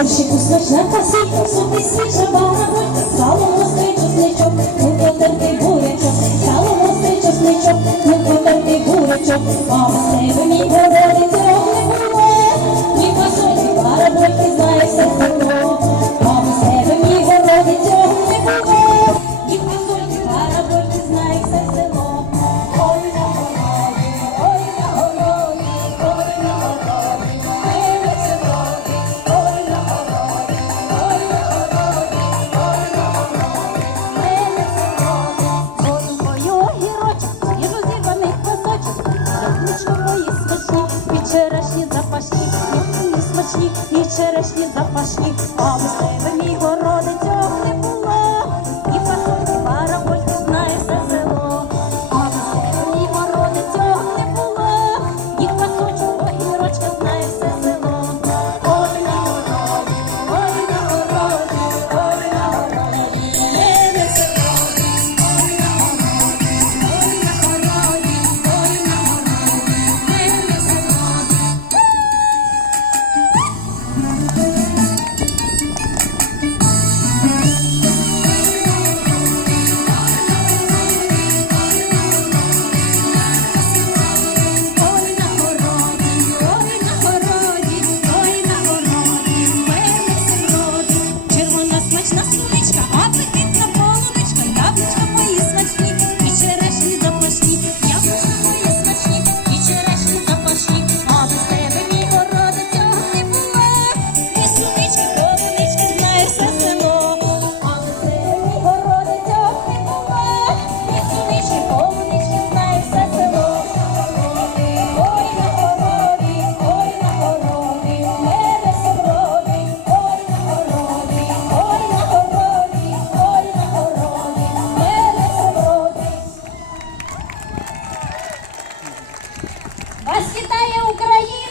Борщику смачна косичка, супі свіча, багабулька, сало гострий чесничок, не потертий бурячок, сало гострий чесничок, не потертий бурячок. домашні і черешні запашні, а ми Вас вітає Україна!